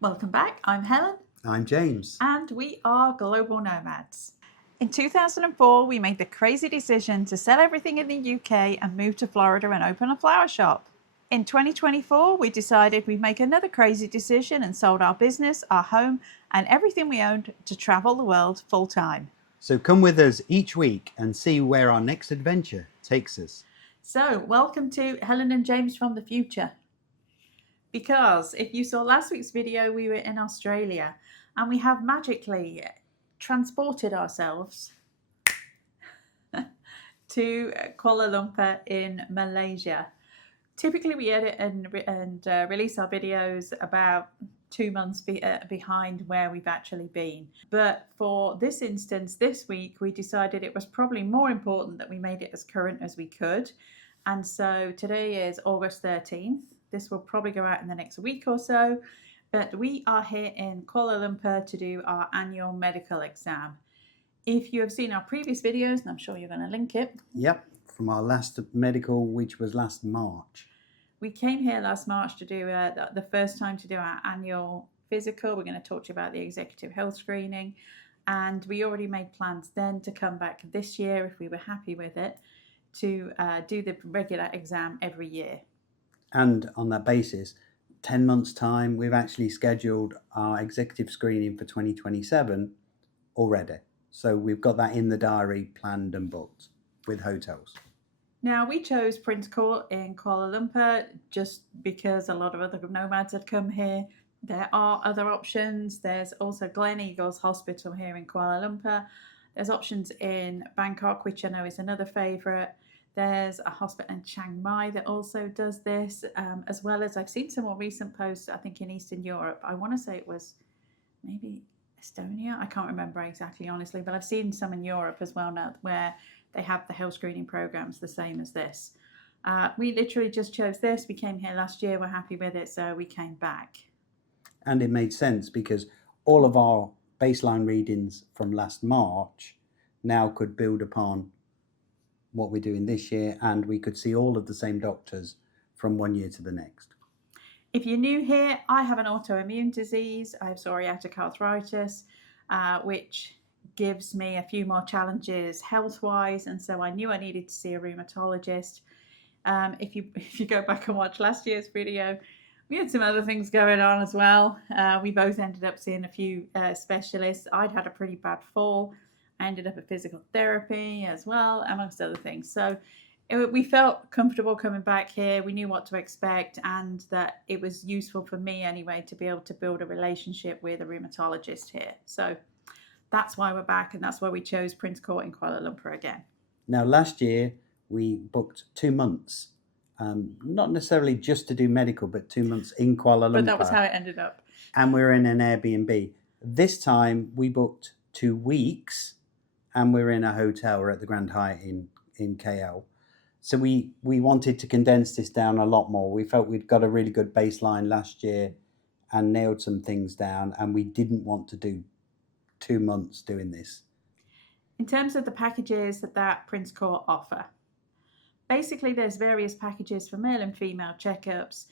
Welcome back. I'm Helen. I'm James. And we are global nomads. In 2004, we made the crazy decision to sell everything in the UK and move to Florida and open a flower shop. In 2024, we decided we'd make another crazy decision and sold our business, our home, and everything we owned to travel the world full time. So come with us each week and see where our next adventure takes us. So, welcome to Helen and James from the future. Because if you saw last week's video, we were in Australia and we have magically transported ourselves to Kuala Lumpur in Malaysia. Typically we edit and release our videos about 2 months behind where we've actually been. But for this instance, this week, we decided it was probably more important that we made it as current as we could. And so today is August 13th. This will probably go out in the next week or so. But we are here in Kuala Lumpur to do our annual medical exam. If you have seen our previous videos, and I'm sure you're going to link it. Yep, from our last medical, which was last March. We came here last March to do the first time to do our annual physical. We're going to talk to you about the executive health screening. And we already made plans then to come back this year, if we were happy with it, to do the regular exam every year. And on that basis, 10 months' time, we've actually scheduled our executive screening for 2027 already. So we've got that in the diary, planned and booked with hotels. Now, we chose Prince Court in Kuala Lumpur just because a lot of other nomads had come here. There are other options. There's also Gleneagles Hospital here in Kuala Lumpur. There's options in Bangkok, which I know is another favourite. There's a hospital in Chiang Mai that also does this, as well as I've seen some more recent posts, I think in Eastern Europe. I want to say it was maybe Estonia. I can't remember exactly, honestly, but I've seen some in Europe as well now where they have the health screening programs the same as this. We literally just chose this. We came here last year. We're happy with it, so we came back. And it made sense because all of our baseline readings from last March now could build upon what we're doing this year, and we could see all of the same doctors from one year to the next. If you're new here, I have an autoimmune disease. I have psoriatic arthritis, which gives me a few more challenges health-wise, and so I knew I needed to see a rheumatologist. If you go back and watch last year's video, we had some other things going on as well. We both ended up seeing a few specialists. I'd had a pretty bad fall. I ended up at physical therapy as well, amongst other things. So we felt comfortable coming back here. We knew what to expect, and that it was useful for me anyway to be able to build a relationship with a rheumatologist here. So that's why we're back, and that's why we chose Prince Court in Kuala Lumpur again. Now, last year we booked 2 months, not necessarily just to do medical, but 2 months in Kuala Lumpur. But that was how it ended up. And we were in an Airbnb. This time we booked 2 weeks, and we're in a hotel. We're at the Grand Hyatt in KL. So we wanted to condense this down a lot more. We felt we'd got a really good baseline last year and nailed some things down, and we didn't want to do 2 months doing this. In terms of the packages that Prince Court offer, basically there's various packages for male and female checkups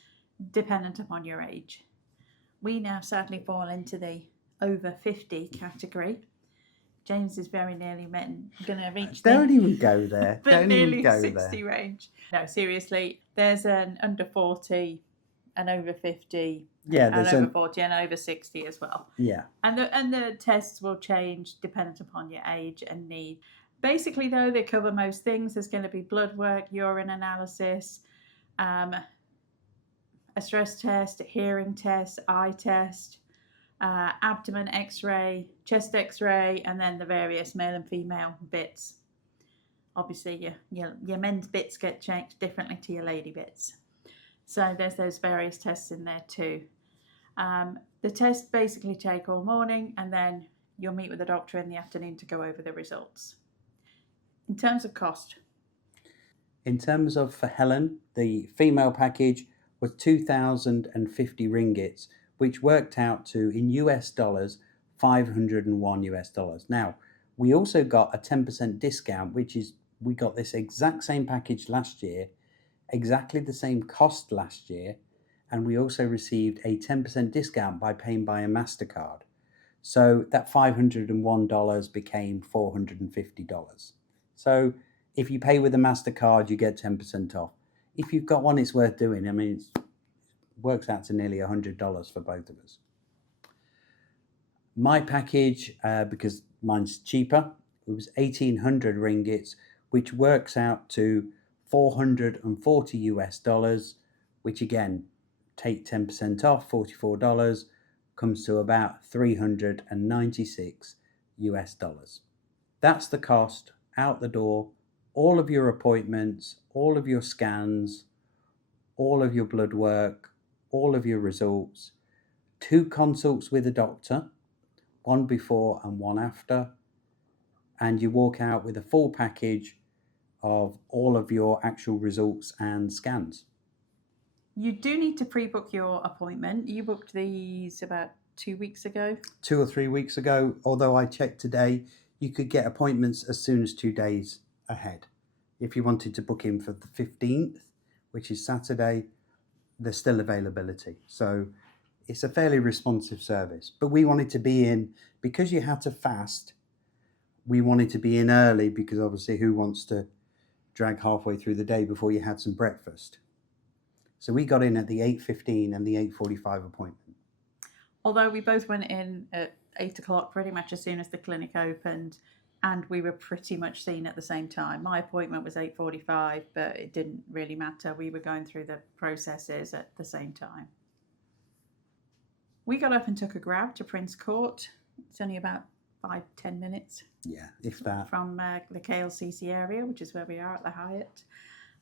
dependent upon your age. We now sadly fall into the over 50 category. James is very nearly going to reach Don't even go there. Don't nearly even go 60 there. Range. No, seriously, there's an under 40, an over 50, and over 40, and over 60 as well. Yeah. And the tests will change dependent upon your age and need. Basically, though, they cover most things. There's going to be blood work, urine analysis, a stress test, a hearing test, eye test, abdomen x-ray, chest x-ray, and then the various male and female bits. Obviously, your men's bits get changed differently to your lady bits. So there's those various tests in there too. The tests basically take all morning, and then you'll meet with the doctor in the afternoon to go over the results. In terms of cost. In terms of, for Helen, the female package was 2,050 ringgits, which worked out to, in US dollars, $501. Now, we also got a 10% discount, which is, we got this exact same package last year, exactly the same cost last year, and we also received a 10% discount by paying by a MasterCard. So that $501 became $450. So if you pay with a MasterCard, you get 10% off. If you've got one, it's worth doing. I mean, it works out to nearly $100 for both of us. My package, because mine's cheaper, it was 1,800 ringgits, which works out to $440, which again, take 10% off, $44, comes to about $396. That's the cost out the door, all of your appointments, all of your scans, all of your blood work, all of your results, 2 consults with a doctor, one before and one after, and you walk out with a full package of all of your actual results and scans. You do need to pre-book your appointment. You booked these about 2 weeks ago. 2 or 3 weeks ago, although I checked today, you could get appointments as soon as 2 days ahead. If you wanted to book in for the 15th, which is Saturday, there's still availability. So it's a fairly responsive service. But we wanted to be in, because you had to fast, we wanted to be in early, because obviously who wants to drag halfway through the day before you had some breakfast? So we got in at the 8:15 and the 8:45 appointment. Although we both went in at 8 o'clock pretty much as soon as the clinic opened, and we were pretty much seen at the same time. My appointment was 8:45, but it didn't really matter. We were going through the processes at the same time. We got up and took a Grab to Prince Court. It's only about 5-10 minutes. Yeah, if that. From the KLCC area, which is where we are at the Hyatt.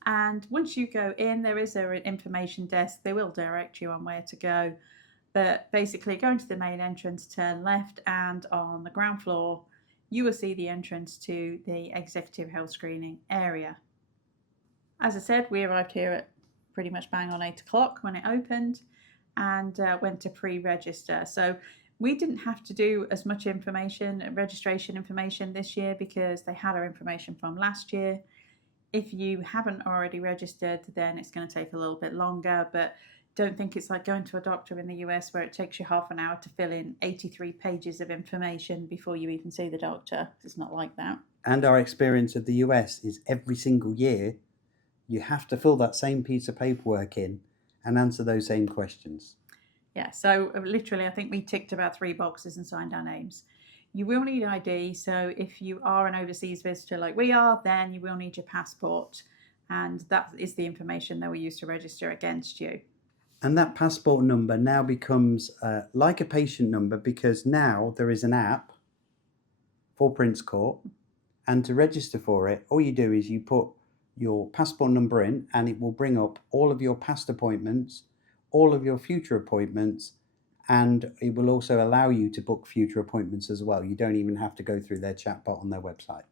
And once you go in, there is an information desk. They will direct you on where to go. But basically, go into the main entrance, turn left, and on the ground floor, you will see the entrance to the executive health screening area. As I said, we arrived here at pretty much bang on 8 o'clock when it opened, and went to pre-register. So we didn't have to do as much registration information this year, because they had our information from last year. If you haven't already registered, then it's going to take a little bit longer, but don't think it's like going to a doctor in the US where it takes you half an hour to fill in 83 pages of information before you even see the doctor. It's not like that. And our experience of the US is every single year, you have to fill that same piece of paperwork in and answer those same questions. Yeah, so literally, I think we ticked about 3 boxes and signed our names. You will need ID, so if you are an overseas visitor like we are, then you will need your passport, and that is the information that we use to register against you. And that passport number now becomes like a patient number, because now there is an app for Prince Court, and to register for it, all you do is you put your passport number in, and it will bring up all of your past appointments, all of your future appointments, and it will also allow you to book future appointments as well. You don't even have to go through their chatbot on their website.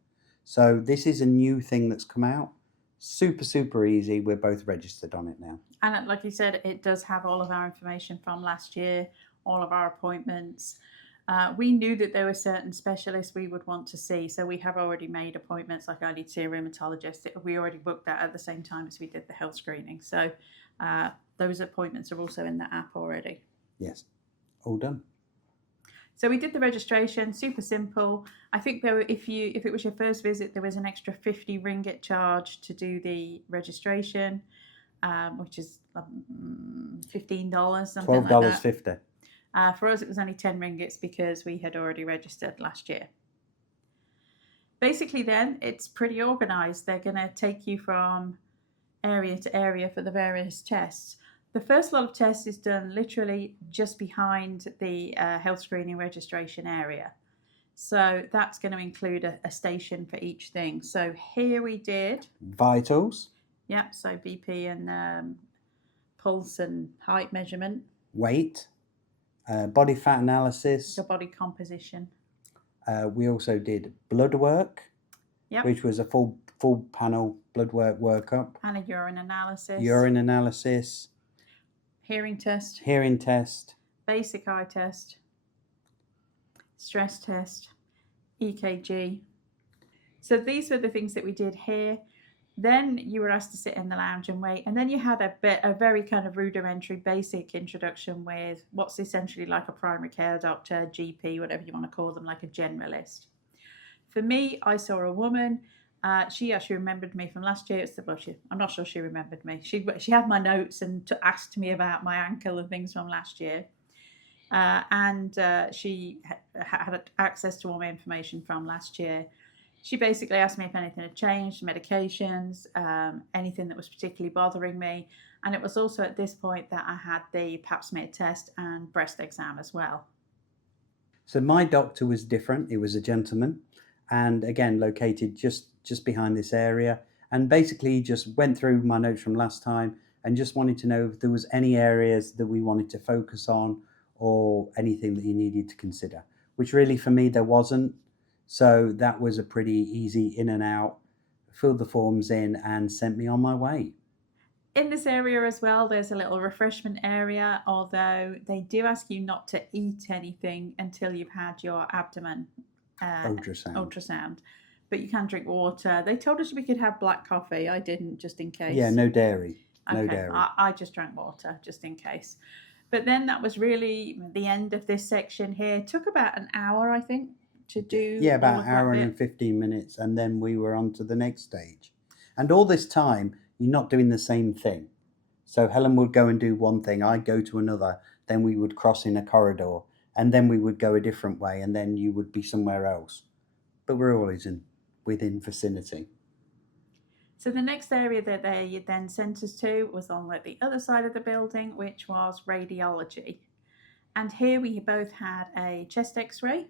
So this is a new thing that's come out. Super, super easy. We're both registered on it now. And like you said, it does have all of our information from last year, all of our appointments. We knew that there were certain specialists we would want to see, so we have already made appointments. Like I need to see a rheumatologist. We already booked that at the same time as we did the health screening. So those appointments are also in the app already. Yes, all done. So we did the registration, super simple. I think there were, if it was your first visit, there was an extra 50 ringgit charge to do the registration, which is $15, something like that. $12.50. For us, it was only 10 ringgits because we had already registered last year. Basically then, it's pretty organised. They're going to take you from area to area for the various tests. The first lot of tests is done literally just behind the health screening registration area. So that's going to include a station for each thing. So here we did Vitals. Yeah, so BP and pulse and height measurement. Weight. Body fat analysis. The body composition. We also did blood work, Yep. which was a full panel blood work workup. And a urine analysis. Urine analysis. Hearing test. Hearing test. Basic eye test. Stress test. EKG. So these were the things that we did here. Then you were asked to sit in the lounge and wait, and then you had a very kind of rudimentary, basic introduction with what's essentially like a primary care doctor, GP, whatever you want to call them, like a generalist. For me, I saw a woman. She actually remembered me from last year. I'm not sure she remembered me. She had my notes and asked me about my ankle and things from last year. She had access to all my information from last year. She basically asked me if anything had changed, medications, anything that was particularly bothering me. And it was also at this point that I had the pap smear test and breast exam as well. So my doctor was different. It was a gentleman, and again located just behind this area. And basically he just went through my notes from last time and just wanted to know if there was any areas that we wanted to focus on or anything that he needed to consider, which really for me there wasn't. So that was a pretty easy in and out, filled the forms in and sent me on my way. In this area as well, there's a little refreshment area, although they do ask you not to eat anything until you've had your abdomen ultrasound. But you can drink water. They told us we could have black coffee. I didn't, just in case. Yeah, no dairy. No Okay, dairy. I just drank water, just in case. But then that was really the end of this section here. It took about an hour, I think, to do. Yeah, about all an of that hour bit. and 15 minutes, and then we were on to the next stage. And all this time, you're not doing the same thing. So Helen would go and do one thing, I'd go to another, then we would cross in a corridor, and then we would go a different way, and then you would be somewhere else. But we're always within vicinity. So the next area that they then sent us to was on the other side of the building, which was radiology. And here we both had a chest x-ray.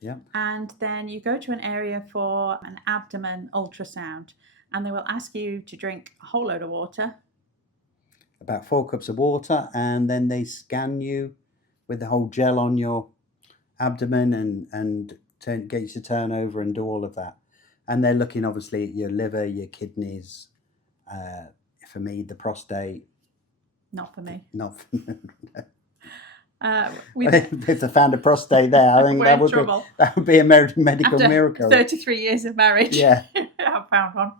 Yeah. And then you go to an area for an abdomen ultrasound, and they will ask you to drink a whole load of water. About 4 cups of water, and then they scan you with the whole gel on your abdomen and get you to turn over and do all of that. And they're looking obviously at your liver, your kidneys, for me, the prostate. Not for me. Not for If they found a prostate there, I think that would be a medical miracle. 33 years of marriage. Yeah. I found one.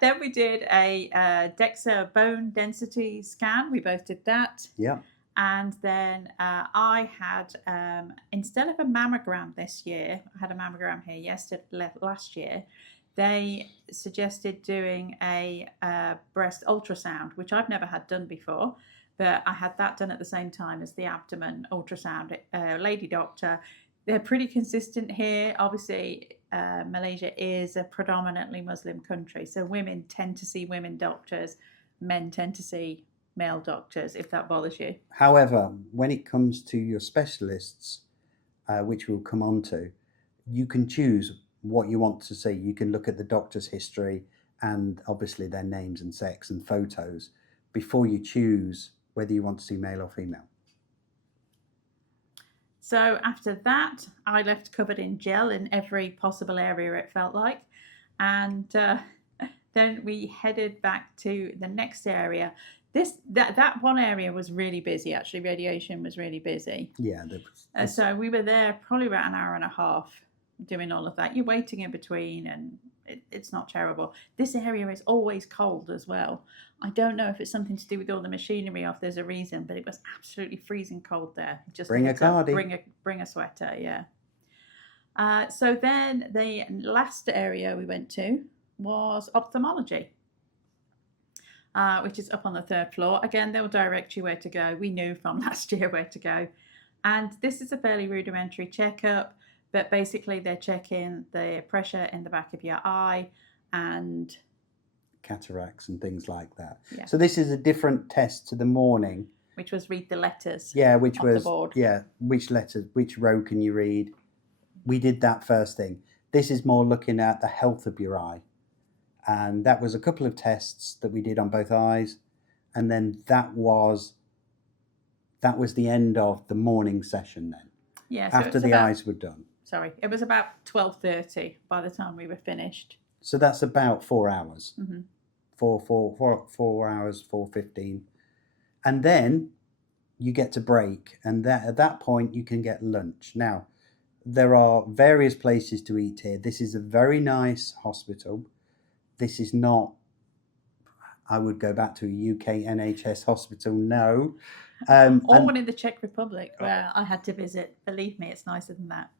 Then we did a DEXA bone density scan. We both did that. Yeah. And then I had, instead of a mammogram this year, I had a mammogram here last year, they suggested doing a breast ultrasound, which I've never had done before, but I had that done at the same time as the abdomen ultrasound. Lady doctor, they're pretty consistent here. Obviously, Malaysia is a predominantly Muslim country, so women tend to see women doctors, men tend to see male doctors, if that bothers you. However, when it comes to your specialists, which we'll come on to, you can choose what you want to see. You can look at the doctor's history and obviously their names and sex and photos before you choose whether you want to see male or female. So after that, I left covered in gel in every possible area, it felt like. And then we headed back to the next area. That one area was really busy, actually. Radiation was really busy. Yeah. So we were there probably about an hour and a half doing all of that. You're waiting in between, and it's not terrible. This area is always cold as well. I don't know if it's something to do with all the machinery or if there's a reason, but it was absolutely freezing cold there. Just bring a cardi. Bring a sweater, yeah. So then the last area we went to was ophthalmology. Which is up on the 3rd floor. Again, they'll direct you where to go. We knew from last year where to go. And this is a fairly rudimentary checkup, but basically they're checking the pressure in the back of your eye and cataracts and things like that. Yeah. So this is a different test to the morning. Which was read the letters. Yeah, which off was the board. Yeah, which letters, which row can you read? We did that first thing. This is more looking at the health of your eye. And that was a couple of tests that we did on both eyes, and then that was the end of the morning session then. Yeah. So after the eyes were done. Sorry, it was about 12:30 by the time we were finished. So that's about 4 hours. Mm-hmm. 4 hours, 4:15, and then you get to break, and at that point you can get lunch. Now, there are various places to eat here. This is a very nice hospital. This is not, I would go back to a UK NHS hospital, no. Or one in the Czech Republic where I had to visit. Believe me, it's nicer than that.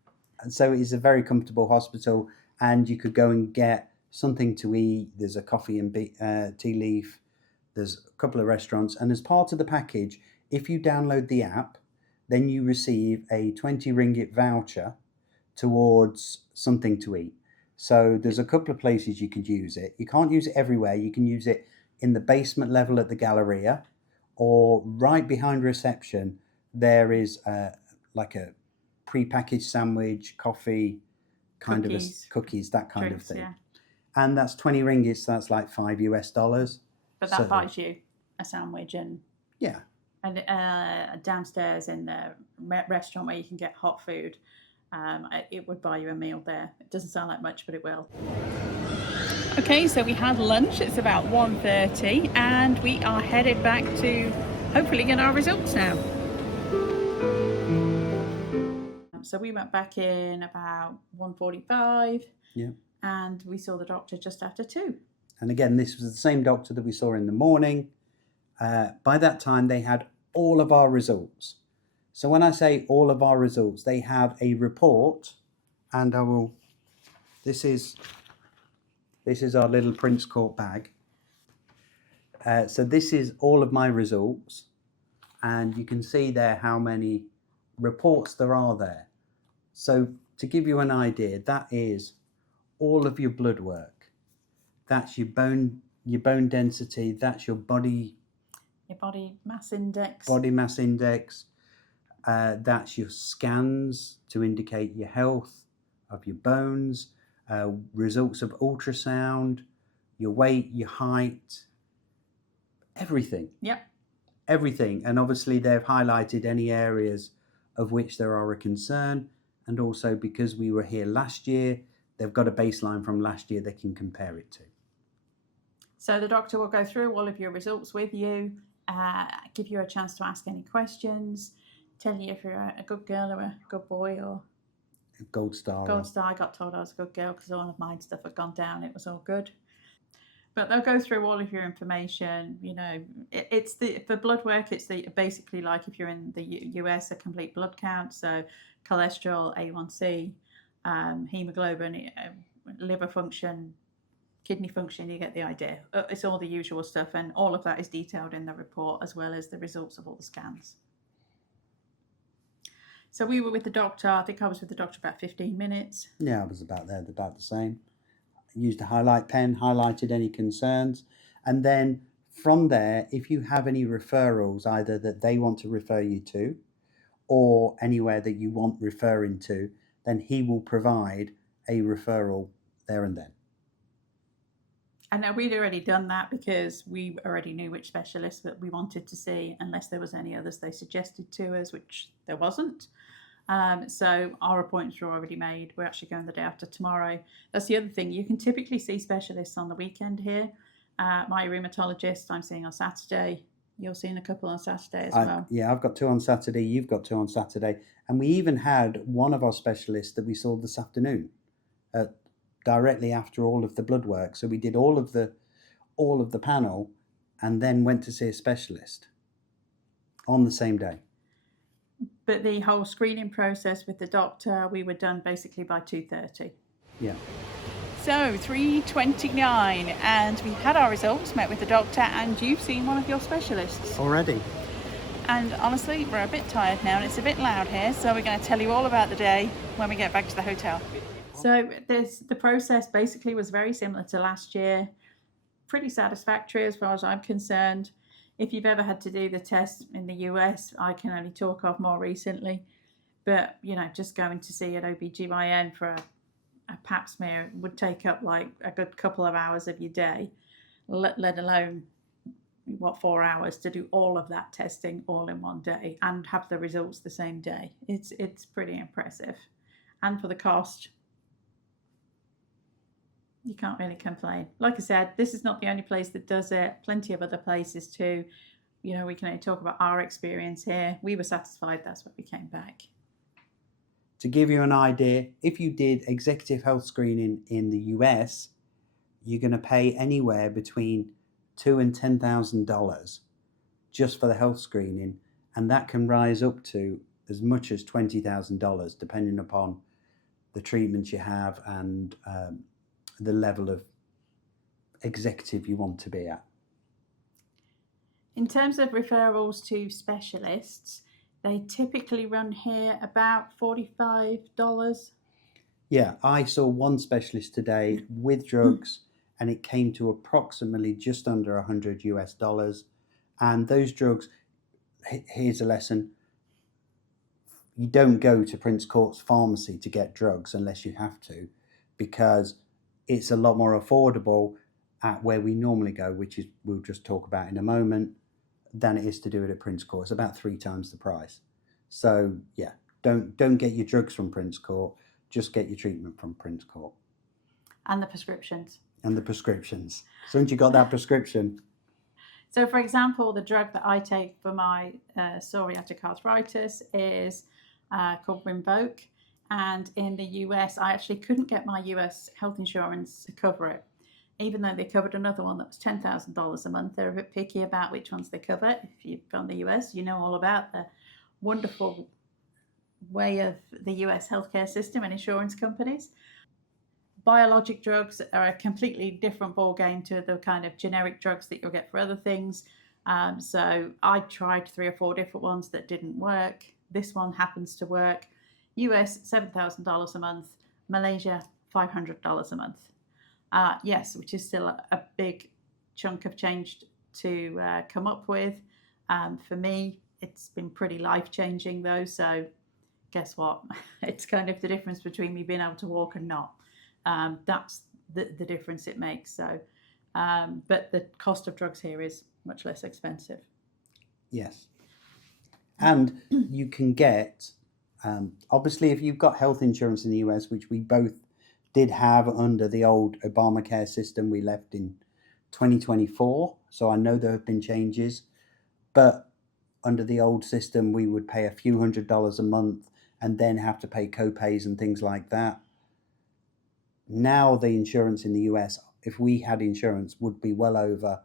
And so it's a very comfortable hospital, and you could go and get something to eat. There's a coffee and tea leaf. There's a couple of restaurants. And as part of the package, if you download the app, then you receive a 20 ringgit voucher towards something to eat. So there's a couple of places you could use it. You can't use it everywhere. You can use it in the basement level at the Galleria, or right behind reception. There is like a pre-packaged sandwich, coffee, cookies, that kind drinks, of thing. Yeah. And that's 20 ringgit, so that's like $5. But that buys you a sandwich and yeah. And downstairs in the restaurant where you can get hot food, it would buy you a meal there. It doesn't sound like much, but it will. Okay, so we had lunch. It's about 1:30 and we are headed back to hopefully get our results now. So we went back in about 1:45. Yeah. And we saw the doctor just after 2. And again, this was the same doctor that we saw in the morning. By that time, they had all of our results. So when I say all of our results, they have a report, and this is our little Prince Court bag. So this is all of my results, and you can see there how many reports there are there. So to give you an idea, that is all of your blood work. That's your bone density. That's your body mass index. Body mass index. That's your scans to indicate your health of your bones. Results of ultrasound, your weight, your height, everything. Yep. Everything. And obviously they've highlighted any areas of which there are a concern. And also because we were here last year, they've got a baseline from last year they can compare it to. So the doctor will go through all of your results with you, give you a chance to ask any questions, tell you if you're a good girl or a good boy or a gold star. I got told I was a good girl because all of my stuff had gone down. It was all good. But they'll go through all of your information. You know, it's for blood work. It's basically like if you're in the US, a complete blood count. So cholesterol, A1C, hemoglobin, liver function, kidney function. You get the idea. It's all the usual stuff, and all of that is detailed in the report as well as the results of all the scans. So we were with the doctor. I think I was with the doctor about 15 minutes. Yeah, I was about the same. Used a highlight pen, highlighted any concerns, and then from there, if you have any referrals, either that they want to refer you to or anywhere that you want referring to, then he will provide a referral there and then. And now we'd already done that because we already knew which specialists that we wanted to see, unless there was any others they suggested to us, which there wasn't. So our appointments were already made. We're actually going the day after tomorrow. That's the other thing. You can typically see specialists on the weekend here. My rheumatologist I'm seeing on Saturday. You're seeing a couple on Saturday as well. Yeah, I've got 2 on Saturday. You've got 2 on Saturday. And we even had one of our specialists that we saw this afternoon, directly after all of the blood work. So we did all of the panel and then went to see a specialist on the same day. But the whole screening process with the doctor, we were done basically by 2:30. Yeah. So 3:29, and we had our results, met with the doctor, and you've seen one of your specialists Already. And honestly, we're a bit tired now, and it's a bit loud here, so we're going to tell you all about the day when we get back to the hotel. So the process basically was very similar to last year, pretty satisfactory as far as I'm concerned. If you've ever had to do the test in the US, I can only talk of more recently, but you know, just going to see an OBGYN for a pap smear would take up like a good couple of hours of your day, let alone 4 hours to do all of that testing all in one day and have the results the same day. It's pretty impressive, and for the cost, you can't really complain. Like I said, this is not the only place that does it. Plenty of other places too. You know, we can only talk about our experience here. We were satisfied. That's why we came back. To give you an idea, if you did executive health screening in the US, you're going to pay anywhere between $2,000 and $10,000 just for the health screening, and that can rise up to as much as $20,000 depending upon the treatments you have and the level of executive you want to be at. In terms of referrals to specialists, they typically run here about $45. Yeah, I saw one specialist today with drugs and it came to approximately just under $100. And those drugs, here's a lesson: you don't go to Prince Court's pharmacy to get drugs unless you have to, because it's a lot more affordable at where we normally go, which is, we'll just talk about in a moment, than it is to do it at Prince Court. It's about 3 times the price. So yeah, don't get your drugs from Prince Court, just get your treatment from Prince Court. And the prescriptions. And the prescriptions. So once you got that prescription. So for example, the drug that I take for my psoriatic arthritis is called Rinvoq. And in the US, I actually couldn't get my US health insurance to cover it. Even though they covered another one that was $10,000 a month, they're a bit picky about which ones they cover. If you're from the US, you know all about the wonderful way of the US healthcare system and insurance companies. Biologic drugs are a completely different ballgame to the kind of generic drugs that you'll get for other things. So I tried 3 or 4 different ones that didn't work. This one happens to work. US, $7,000 a month. Malaysia, $500 a month. Yes, which is still a big chunk of change to come up with. For me, it's been pretty life-changing though, so guess what? It's kind of the difference between me being able to walk and not. That's the difference it makes. So, but the cost of drugs here is much less expensive. Yes. And you can get, obviously, if you've got health insurance in the US, which we both did have under the old Obamacare system we left in 2024. So I know there have been changes, but under the old system, we would pay a few $100s a month and then have to pay co-pays and things like that. Now the insurance in the US, if we had insurance, would be well over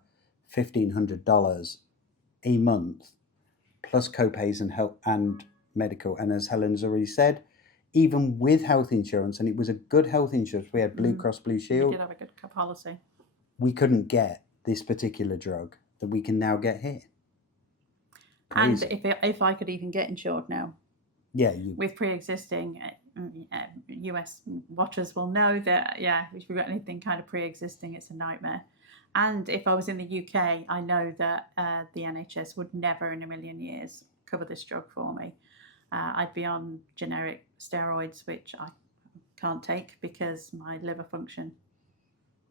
$1,500 a month, plus co-pays and help and medical. And as Helen's already said, even with health insurance, and it was a good health insurance, we had Blue Cross Blue Shield. We did have a good policy. We couldn't get this particular drug that we can now get here. Crazy. And if I could even get insured now, yeah, with pre-existing, US watchers will know that, yeah, if we've got anything kind of pre-existing, it's a nightmare. And if I was in the UK, I know that the NHS would never in a million years cover this drug for me. I'd be on generic steroids, which I can't take because my liver function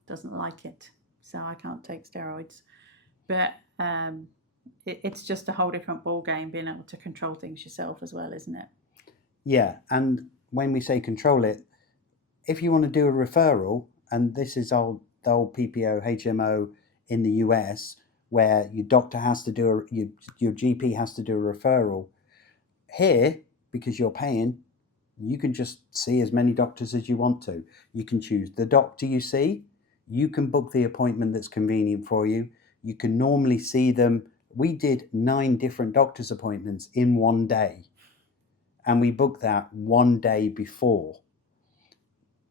doesn't like it. So I can't take steroids. But it's just a whole different ballgame being able to control things yourself as well, isn't it? Yeah, and when we say control it, if you want to do a referral, and this is the old PPO, HMO in the US, where your doctor has to do your GP has to do a referral. Here, because you're paying, you can just see as many doctors as you want to. You can choose the doctor you see. You can book the appointment that's convenient for you. You can normally see them. We did 9 different doctor's appointments in one day. And we booked that one day before.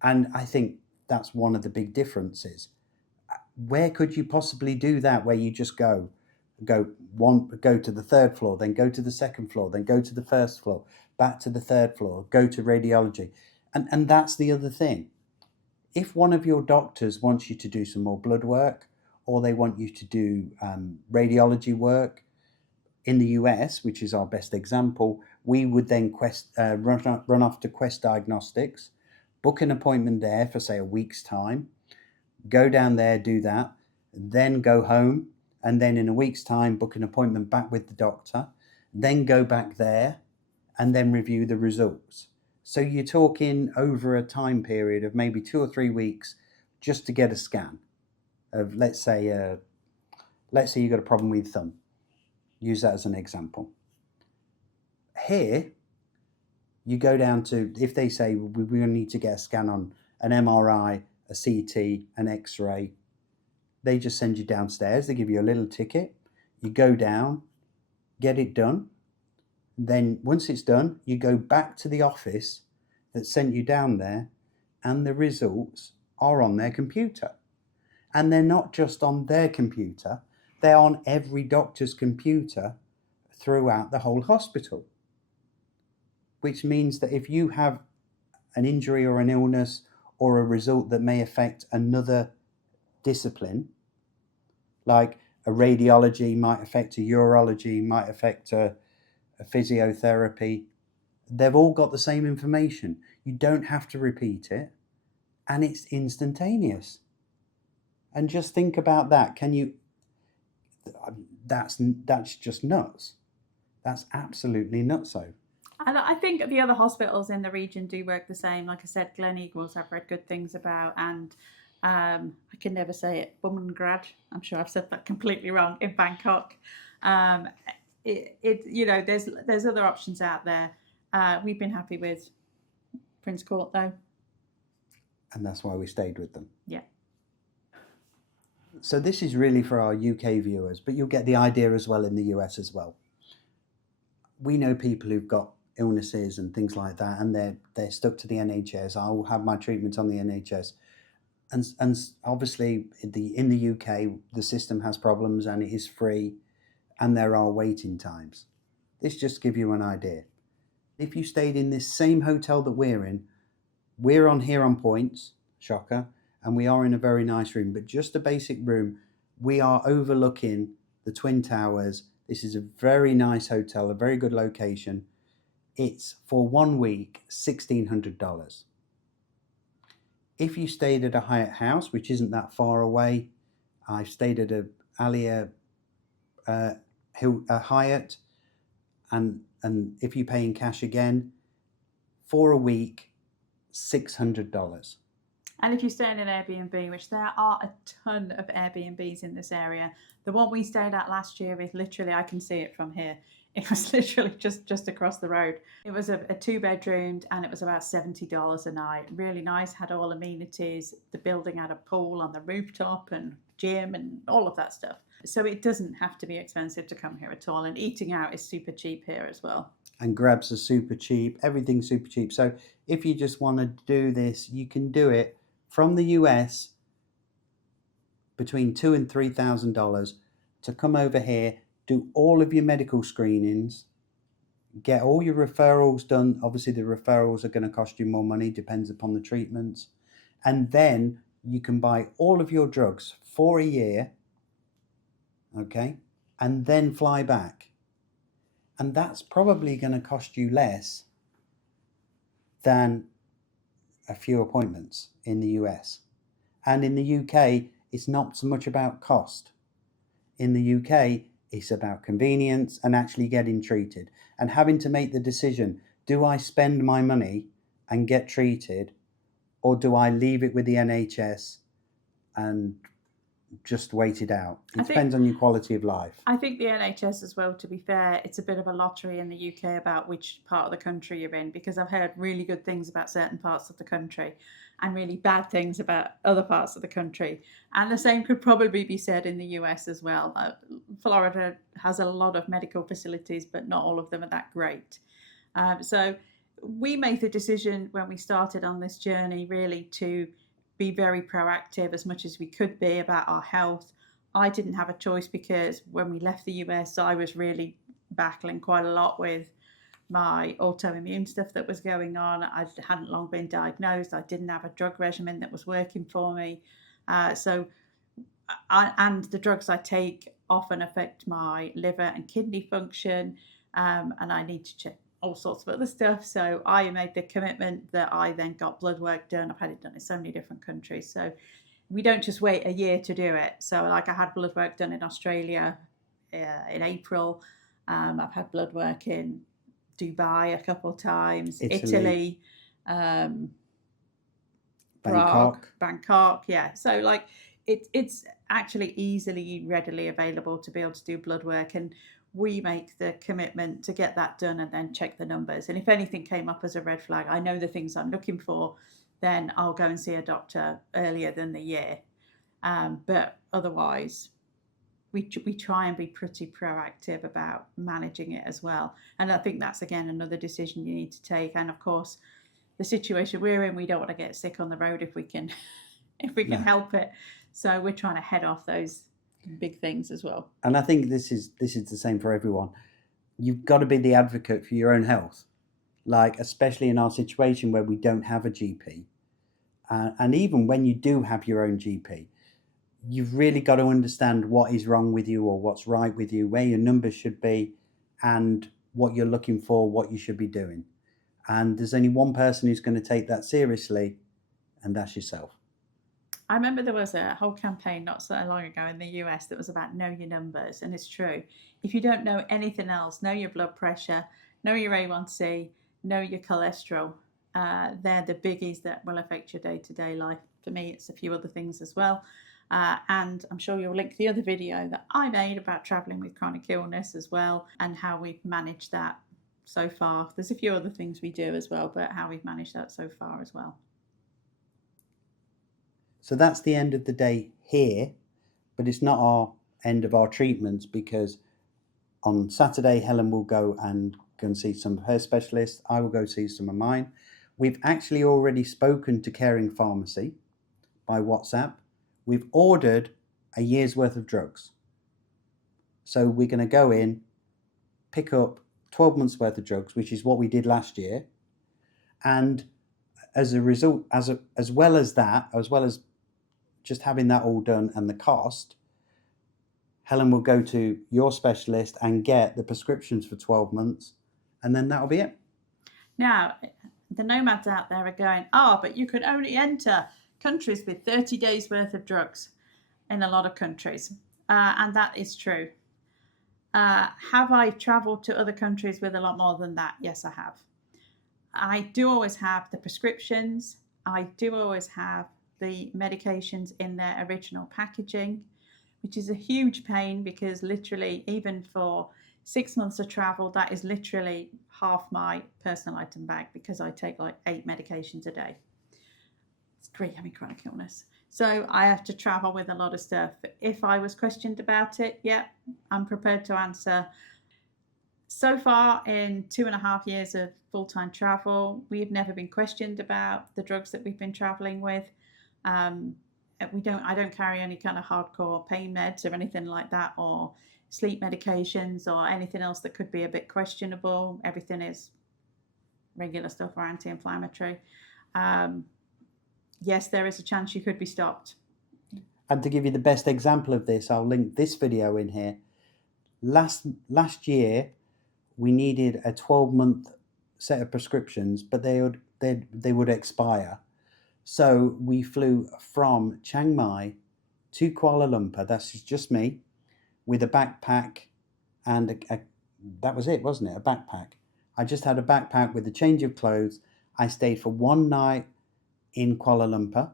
And I think that's one of the big differences. Where could you possibly do that where you just go to the 3rd floor, then go to the 2nd floor, then go to the 1st floor, back to the 3rd floor, go to radiology. And that's the other thing. If one of your doctors wants you to do some more blood work, or they want you to do radiology work, in the US, which is our best example, we would then run off to Quest Diagnostics, book an appointment there for, say, a week's time, go down there, do that, then go home, and then in a week's time, book an appointment back with the doctor, then go back there, and then review the results. So you're talking over a time period of maybe 2 or 3 weeks just to get a scan of, let's say you've got a problem with thumb. Use that as an example. Here, you go down to, if they say we're going to need to get a scan on an MRI a CT, an X-ray. They just send you downstairs. They give you a little ticket. You go down, get it done. Then once it's done, you go back to the office that sent you down there, and the results are on their computer. And they're not just on their computer, they're on every doctor's computer throughout the whole hospital. Which means that if you have an injury or an illness or a result that may affect another discipline, like a radiology might affect a urology, might affect a physiotherapy, they've all got the same information. You don't have to repeat it, and it's instantaneous. And just think about that. That's just nuts. That's absolutely nutso. And I think the other hospitals in the region do work the same. Like I said, Gleneagles I've read good things about, and I can never say it, Bumrungrad, I'm sure I've said that completely wrong, in Bangkok. There's other options out there. We've been happy with Prince Court though. And that's why we stayed with them. Yeah. So this is really for our UK viewers, but you'll get the idea as well in the US as well. We know people who've got illnesses and things like that, and they're stuck to the NHS. I'll have my treatment on the NHS. And obviously in the UK, the system has problems and it is free, and there are waiting times. This just gives you an idea. If you stayed in this same hotel that we're on here on Points, shocker, and we are in a very nice room, but just a basic room. We are overlooking the Twin Towers. This is a very nice hotel, a very good location. It's for 1 week, $1,600. If you stayed at a Hyatt house, which isn't that far away, I've stayed at a Alia Hyatt, and if you pay in cash again, for a week, $600. And if you stay in an Airbnb, which there are a ton of Airbnbs in this area, the one we stayed at last year is literally, I can see it from here. It was literally just across the road. It was a 2-bedroom, and it was about $70 a night. Really nice, had all amenities. The building had a pool on the rooftop and gym and all of that stuff. So it doesn't have to be expensive to come here at all. And eating out is super cheap here as well. And grabs are super cheap. Everything's super cheap. So if you just want to do this, you can do it from the US between $2,000 and $3,000 to come over here, do all of your medical screenings, get all your referrals done. Obviously, the referrals are going to cost you more money, depends upon the treatments. And then you can buy all of your drugs for a year, okay, and then fly back. And that's probably going to cost you less than a few appointments in the US. And in the UK, it's not so much about cost. In the UK, it's about convenience and actually getting treated and having to make the decision, do I spend my money and get treated, or do I leave it with the NHS and just wait it out? It depends on your quality of life. I think the NHS as well, to be fair, it's a bit of a lottery in the UK about which part of the country you're in, because I've heard really good things about certain parts of the country and really bad things about other parts of the country. And the same could probably be said in the US as well. Florida has a lot of medical facilities, but not all of them are that great. So we made the decision when we started on this journey really to be very proactive as much as we could be about our health. I didn't have a choice, because when we left the US, I was really battling quite a lot with my autoimmune stuff that was going on. I hadn't long been diagnosed. I didn't have a drug regimen that was working for me. And the drugs I take often affect my liver and kidney function, and I need to check all sorts of other stuff. So I made the commitment that I then got blood work done. I've had it done in so many different countries. So we don't just wait a year to do it. So like I had blood work done in Australia in April. I've had blood work in Dubai a couple of times, Italy, Bangkok. Yeah. So like it's actually easily, readily available to be able to do blood work. And we make the commitment to get that done and then check the numbers. And if anything came up as a red flag, I know the things I'm looking for, then I'll go and see a doctor earlier than the year. But otherwise, we try and be pretty proactive about managing it as well. And I think that's, again, another decision you need to take. And of course, the situation we're in, we don't want to get sick on the road if we can help it. So we're trying to head off those big things as well. And I think this is the same for everyone. You've got to be the advocate for your own health, like especially in our situation where we don't have a GP. And even when you do have your own GP, you've really got to understand what is wrong with you or what's right with you, where your numbers should be, and what you're looking for, what you should be doing. And there's only one person who's going to take that seriously, and that's yourself. I remember there was a whole campaign not so long ago in the US that was about know your numbers, and it's true. If you don't know anything else, know your blood pressure, know your A1C, know your cholesterol. They're the biggies that will affect your day-to-day life. For me, it's a few other things as well. And I'm sure you'll link the other video that I made about traveling with chronic illness as well, and how we've managed that so far. There's a few other things we do as well, but how we've managed that so far as well. So that's the end of the day here, but it's not our end of our treatments, because on Saturday, Helen will go and see some of her specialists. I will go see some of mine. We've actually already spoken to Caring Pharmacy by WhatsApp. We've ordered a year's worth of drugs. So we're going to go in, pick up 12 months worth of drugs, which is what we did last year. And as a result, as well as just having that all done and the cost, Helen will go to your specialist and get the prescriptions for 12 months, and then that'll be it. Now, the nomads out there are going, but you can only enter countries with 30 days worth of drugs in a lot of countries. And that is true. Have I traveled to other countries with a lot more than that? Yes, I have. I do always have the prescriptions. I do always have the medications in their original packaging, which is a huge pain, because literally, even for 6 months of travel, that is literally half my personal item bag, because I take like 8 medications a day. It's great having chronic illness. So I have to travel with a lot of stuff. If I was questioned about it, yeah, I'm prepared to answer. So far, in 2.5 years of full-time travel, we've never been questioned about the drugs that we've been traveling with. I don't carry any kind of hardcore pain meds or anything like that, or sleep medications or anything else that could be a bit questionable. Everything is regular stuff or anti-inflammatory. Yes, there is a chance you could be stopped. And to give you the best example of this, I'll link this video in here. Last year, we needed a 12-month set of prescriptions, but they would expire. So we flew from Chiang Mai to Kuala Lumpur. That's just me, with a backpack, and that was it, wasn't it? A backpack. I just had a backpack with a change of clothes. I stayed for 1 night in Kuala Lumpur.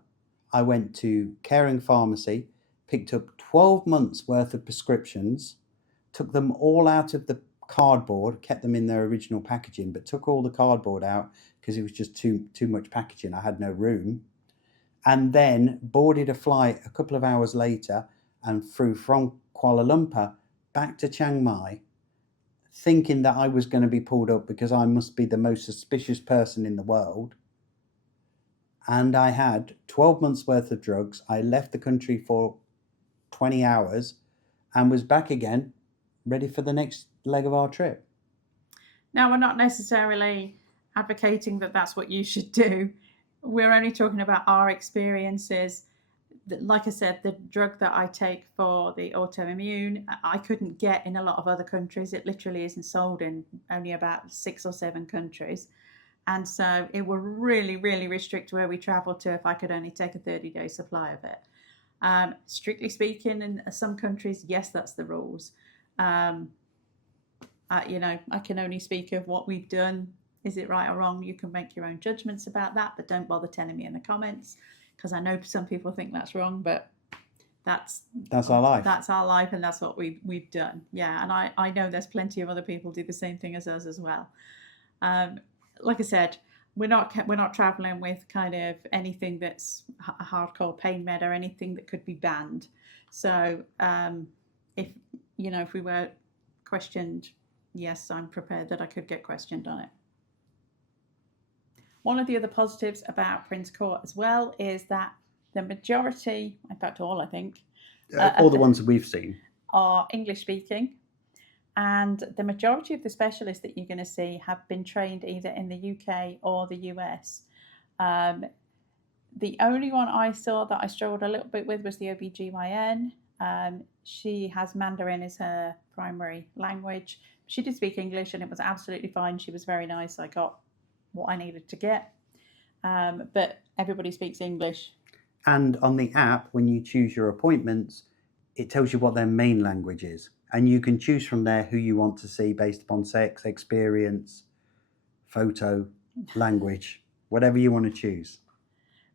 I went to Caring Pharmacy, picked up 12 months worth of prescriptions, took them all out of the cardboard, kept them in their original packaging, but took all the cardboard out because it was just too much packaging. I had no room. And then boarded a flight a couple of hours later and flew from Kuala Lumpur back to Chiang Mai, thinking that I was going to be pulled up because I must be the most suspicious person in the world. And I had 12 months worth of drugs. I left the country for 20 hours and was back again, ready for the next leg of our trip. Now, we're not necessarily advocating that that's what you should do. We're only talking about our experiences. Like I said, the drug that I take for the autoimmune, I couldn't get in a lot of other countries. It literally isn't sold in only about 6 or 7 countries. And so it will really, really restrict where we travel to if I could only take a 30-day supply of it. Strictly speaking, in some countries, yes, that's the rules. I can only speak of what we've done. Is it right or wrong? You can make your own judgments about that, but don't bother telling me in the comments, because I know some people think that's wrong, but that's our life. That's our life, and that's what we've done. Yeah, and I know there's plenty of other people do the same thing as us as well. Like I said, we're not traveling with kind of anything that's a hardcore pain med or anything that could be banned. So if if we were questioned, yes, I'm prepared that I could get questioned on it. One of the other positives about Prince Court as well is that the majority, in fact all I think, all the ones that we've seen are English speaking. And the majority of the specialists that you're going to see have been trained either in the UK or the US. The only one I saw that I struggled a little bit with was the OBGYN. She has Mandarin as her primary language. She did speak English and it was absolutely fine. She was very nice. I got what I needed to get. But everybody speaks English. And on the app, when you choose your appointments, it tells you what their main language is. And you can choose from there who you want to see based upon sex, experience, photo, language, whatever you want to choose.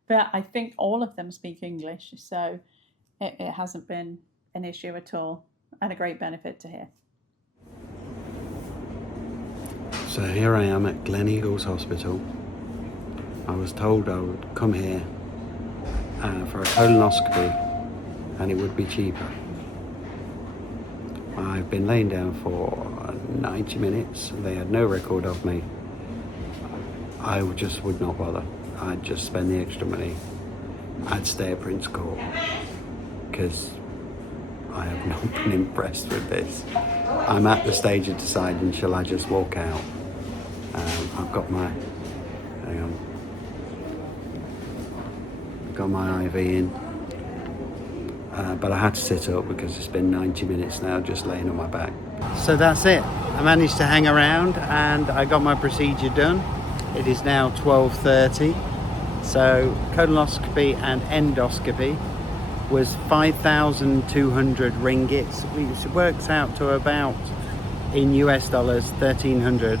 But I think all of them speak English, so it hasn't been an issue at all, and a great benefit to hear. So here I am at Gleneagles Hospital. I was told I would come here for a colonoscopy and it would be cheaper. I've been laying down for 90 minutes. They had no record of me. I just would not bother. I'd just spend the extra money. I'd stay at Prince Court because I have not been impressed with this. I'm at the stage of deciding, shall I just walk out? I've got my, hang on, got my IV in. But I had to sit up because it's been 90 minutes now just laying on my back. So that's it. I managed to hang around and I got my procedure done. It is now 12:30. So colonoscopy and endoscopy was 5,200 ringgits, which works out to about, in US dollars, 1,300.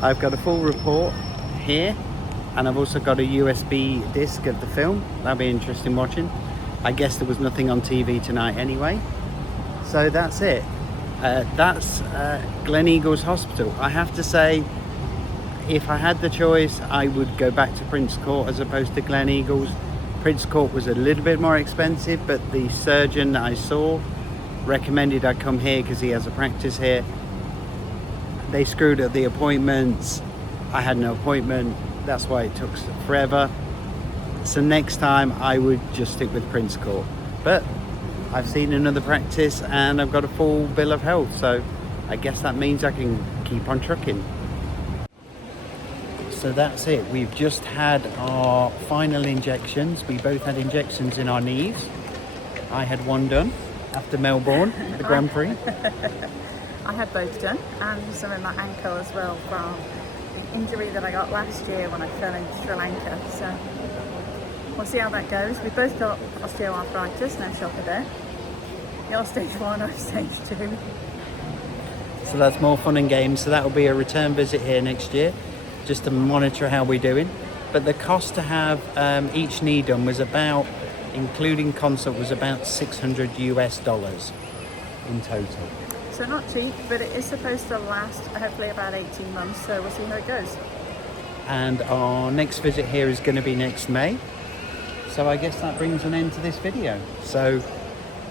I've got a full report here and I've also got a USB disc of the film. That'll be interesting watching. I guess there was nothing on TV tonight anyway. So that's it. That's Gleneagles Hospital. I have to say, if I had the choice, I would go back to Prince Court as opposed to Gleneagles. Prince Court was a little bit more expensive, but the surgeon that I saw recommended I come here because he has a practice here. They screwed up the appointments. I had no appointment. That's why it took forever. So next time I would just stick with Prince Court. But I've seen another practice and I've got a full bill of health. So I guess that means I can keep on trucking. So that's it. We've just had our final injections. We both had injections in our knees. I had one done after Melbourne, the Grand Prix. I had both done, and some in my ankle as well from the injury that I got last year when I fell in Sri Lanka. So we'll see how that goes. We both got osteoarthritis, no shocker there. You're stage 1, I'm stage 2. So that's more fun and games. So that will be a return visit here next year, just to monitor how we're doing. But the cost to have each knee done was about, including consult, was about $600 US in total. So not cheap, but it is supposed to last hopefully about 18 months, so we'll see how it goes. And our next visit here is going to be next May. So I guess that brings an end to this video. So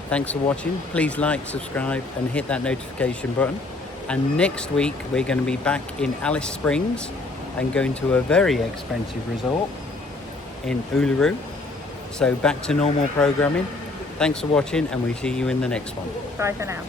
thanks for watching. Please like, subscribe and hit that notification button. And next week we're going to be back in Alice Springs and going to a very expensive resort in Uluru. So back to normal programming. Thanks for watching and we'll see you in the next one. Bye for now.